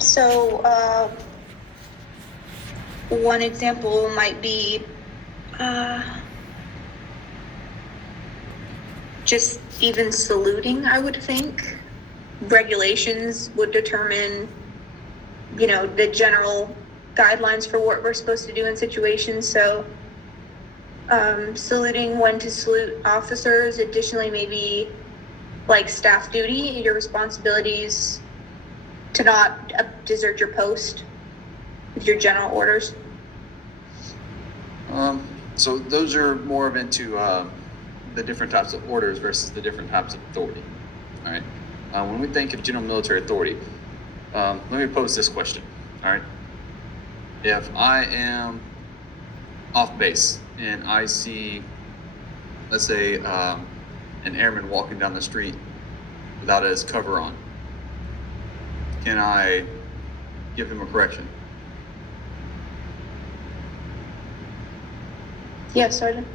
So, one example might be just even saluting, I would think. Regulations would determine, the general guidelines for what we're supposed to do in situations. So, saluting when to salute officers, additionally, maybe like staff duty, your responsibilities to not desert your post with your general orders. So those are more of into the different types of orders versus the different types of authority. All right. When we think of general military authority, let me pose this question. All right. If I am off base and I see, let's say, an airman walking down the street without his cover on, can I give him a correction? Yes, Sergeant.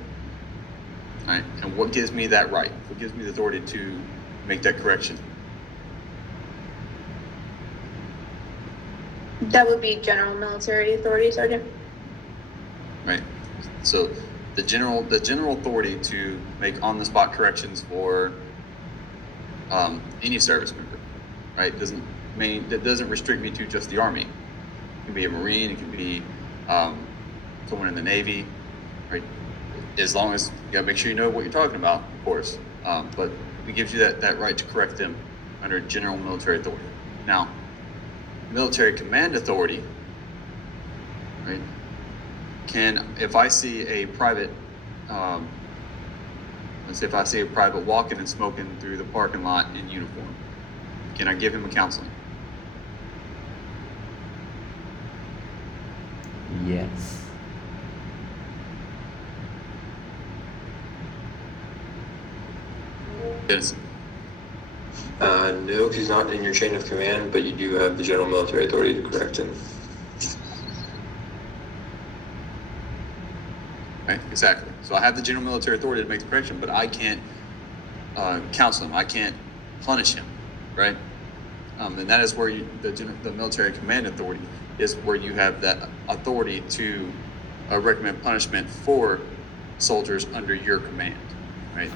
All right. And what gives me that right? What gives me the authority to make that correction? That would be general military authority, Sergeant. Right. So the general authority to make on-the-spot corrections for any service member, right? That doesn't restrict me to just the Army. It can be a Marine. It can be someone in the Navy, right? As long as you gotta make sure you know what you're talking about, of course. But it gives you that right to correct them under general military authority. Now, military command authority, right? If I see a private, let's say if I see a private walking and smoking through the parking lot in uniform, can I give him a counseling? Yes. Yes. No, because he's not in your chain of command, but you do have the general military authority to correct him. Right, exactly. So I have the general military authority to make the correction, but I can't counsel him. I can't punish him, right? And that is where the military command authority is where you have that authority to recommend punishment for soldiers under your command, right?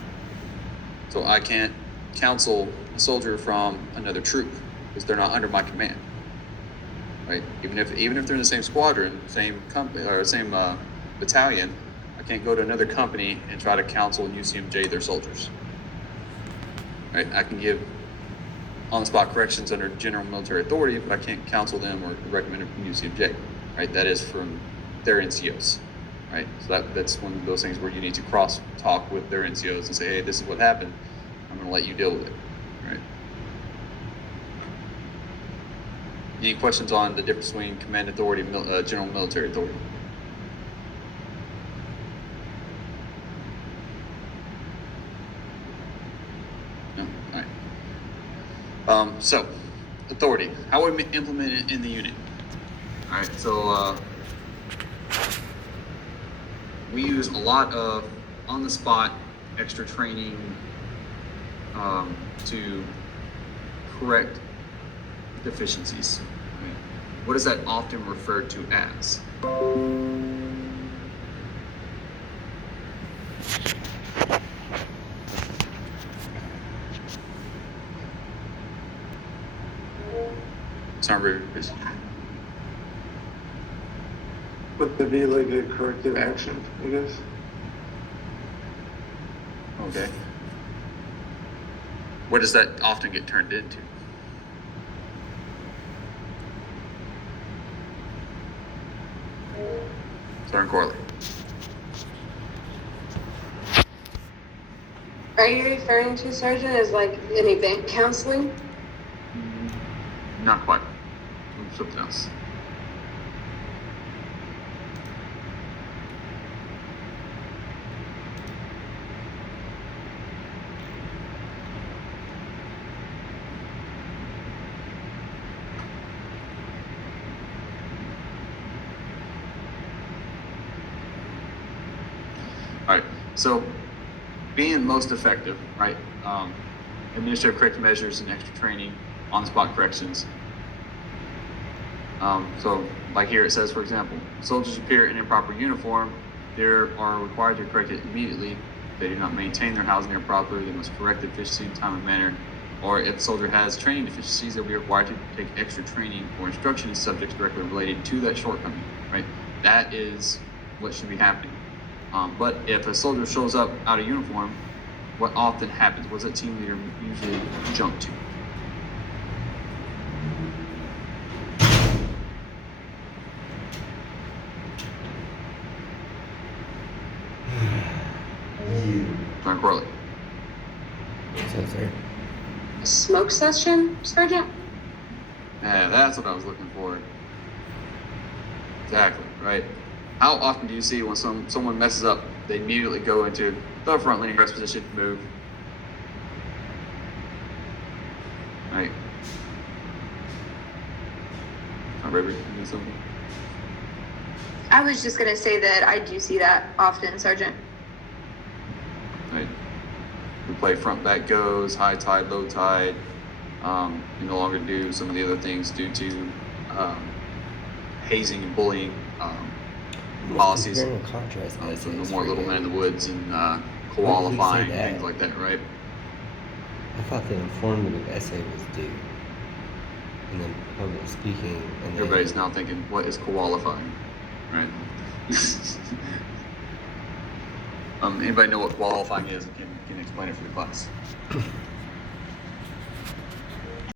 So I can't counsel a soldier from another troop because they're not under my command, right? Even if they're in the same squadron, same company or same battalion, I can't go to another company and try to counsel and UCMJ their soldiers, right? I can give on-the-spot corrections under general military authority, but I can't counsel them or recommend them from UCMJ, right? That is from their NCOs, right? So that's one of those things where you need to cross-talk with their NCOs and say, hey, this is what happened. I'm going to let you deal with it, right? Any questions on the difference between command authority and general military authority? No? All right. So, authority. How would we implement it in the unit? All right, so we use a lot of on-the-spot extra training to correct deficiencies. Right? What is that often referred to as? Sorry, Chris. Would there be like a corrective action, I guess? Okay. What does that often get turned into? Sergeant Corley. Are you referring to, Sergeant, as like an event counseling? Not quite. Something else. All right, so being most effective, right? Administrative corrective measures and extra training, on-the-spot corrections. So like here it says, for example, soldiers appear in improper uniform, they are required to correct it immediately. If they do not maintain their housing there properly, they must correct the deficiency in time and manner. Or if the soldier has training deficiencies, they'll be required to take extra training or instruction in subjects directly related to that shortcoming, right? That is what should be happening. But if a soldier shows up out of uniform, what often happens? What's a team leader usually jump to? John Corley. So sorry. Smoke session, Sergeant? Yeah, that's what I was looking for. Exactly, right? How often do you see when someone messes up, they immediately go into the front leaning rest position, move? Right? Baby, you need something? I was just gonna say that I do see that often, Sergeant. Right? We play front back goes, high tide, low tide. We no longer do some of the other things due to hazing and bullying policies. General contrast So essays no more for little you. man in the woods and Why did qualifying he say that? things like that, right? I thought the informative essay was due. And then public speaking and then Everybody's now thinking, what is qualifying, right? Anybody know what qualifying is? Can explain it for the class?